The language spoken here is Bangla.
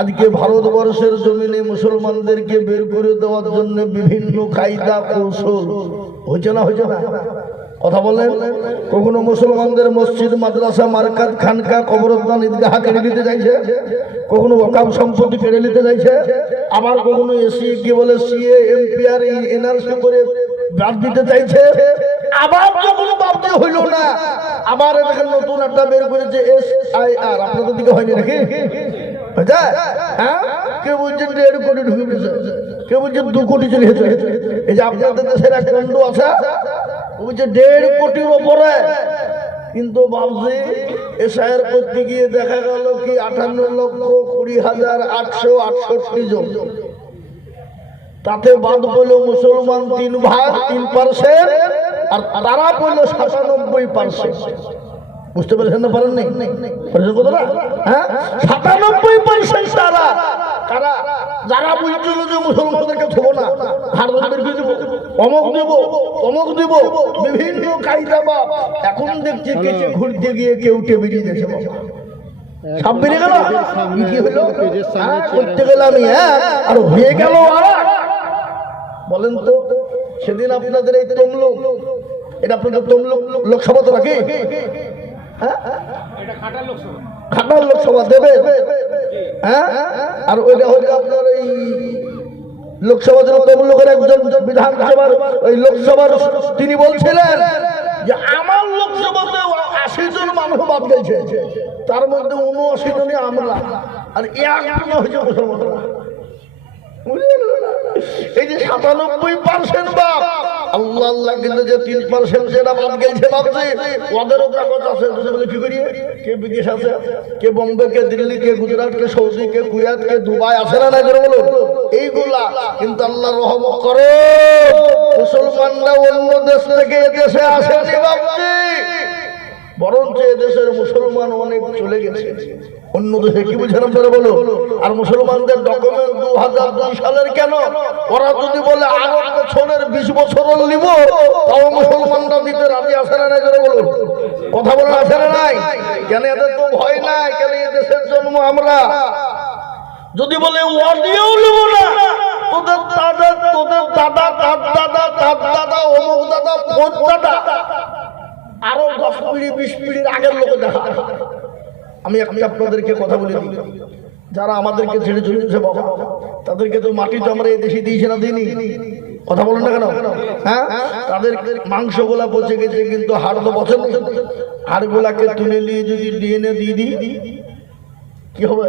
আজকে ভারতবর্ষের জমিনে মুসলমানদেরকে বের করে দেওয়ার জন্য বিভিন্ন কায়দা কৌশল হয়েছে না কথা বলেন। কখনো মুসলমানদের মসজিদ, মাদ্রাসা, মার্কাত, খানকা, কবরস্থান, ঈদগাহ কেড়ে নিতে চাইছে, কখনো ওয়াকফ সম্পত্তি কেড়ে নিতে চাইছে, আবার কখনো এসি কি বলে সিএ এমপিআর এনআরসি করে বাদ দিতে চাইছে। আবার যখন বাদ দিয়ে হইল না, আবার এটাকে নতুন একটা বের করেছে SIR। আপনাদের দিকে হয়নি নাকি? হ্যাঁ, কেউ বলছেন 1.5 কোটি ঢুকে গেছে, কেউ বলছেন 2 কোটি চলে গেছে। এই যে আপনাদের দেশের এক বন্ধু আছে বলছে 1.5 কোটির ওপরে, কিন্তু ভাবছি SIR করতে গিয়ে দেখা গেল কি 58,20,868 জন। তাতে বাদ পড়ল মুসলমান 3 ভাগ 3%, আর তারা পড়ল 97%। বুঝতে পেরেছেন না? পারেন নাই? হ্যাঁ, 97% তারা কারা যারা বুঝছিল যে মুসলমানদেরকে থবো না, হার ধরে দেবো, অমক দেব, তমক দেব, বিভিন্ন কায়দা। বাপ এখন দেখছি কেচে ঘুরতে গিয়ে কেউটে বেরিয়ে গেছে, সব বেরিয়ে গেল। কি হলো? করতে গেলাম আর হয়ে গেল। বলেন তো, সেদিন আপনাদের এই তমলুক, এটা আপনাদের তমলুক লোকসভা তো নাকি? খাটাল লোকসভা দেবে। হ্যাঁ, আর ওইটা হচ্ছে আপনার এই লোকসভা তমলুকের একজন বিধানসভার ওই লোকসভার তিনি বলছিলেন যে আমার লোকসভাতে 80 জন মানুষ বাদ গেছে, তার মধ্যে 79 জনই আমরা, আর 1 হয়েছে মুসলমানরা। এই যে 97% বাপ আল্লাহ আল্লাহ, কিন্তু যে 3% সেটা বাদ গেছে ভাবছি ওদেরও কাগজ আছে। কি করি, কে বিদেশ আছে, কে বোম্বে, কে দিল্লি, কে গুজরাট, কে সৌদি, কে কুয়েত, কে দুবাই আছে না নাই করে বলো এইগুলা। কিন্তু আল্লাহ রহমত করে মুসলমানরা অন্য দেশ থেকে এদেশে আসেনি ভাবছি, বরঞ্চ এদেশের মুসলমান অনেক চলে গেছে অন্য দেশে। কি বুঝেন আপনারা বলো? আর মুসলমানদের ডকুমেন্ট 2002 সালের কেন? ওরা যদি বলে আরো পেছনের 20 বছর নিব, তাও মুসলমানরা নিতে রাজি আসে না নাই করে বলো? কথা বলে আসে না নাই? কেন এদের তো ভয় নাই, কেন এই দেশের জন্ম আমরা। যদি বলে ওয়াদিও নেব না, তোদের দাদা, তোদের দাদা, তার দাদা, তার দাদা, অমুক দাদা, ভোট দাদা, আরো 10 পিঢ়ি 20 পিঢ়ির আগের লোক দেখা। আমি আপনাদেরকে কথা বলে দিই, যারা আমাদেরকে ছেড়ে চলে গেছে বাবা, তাদেরকে তো মাটি তো আমরা এই দেশে দিয়েছে না, দিইনি? কথা বলেন না কেন? হ্যাঁ, তাদের মাংস গুলা পচে গেছে, কিন্তু হাড় তো পচে না। হাড় গুলাকে তুলে নিয়ে যদি DNA দিয়ে দিই কি হবে?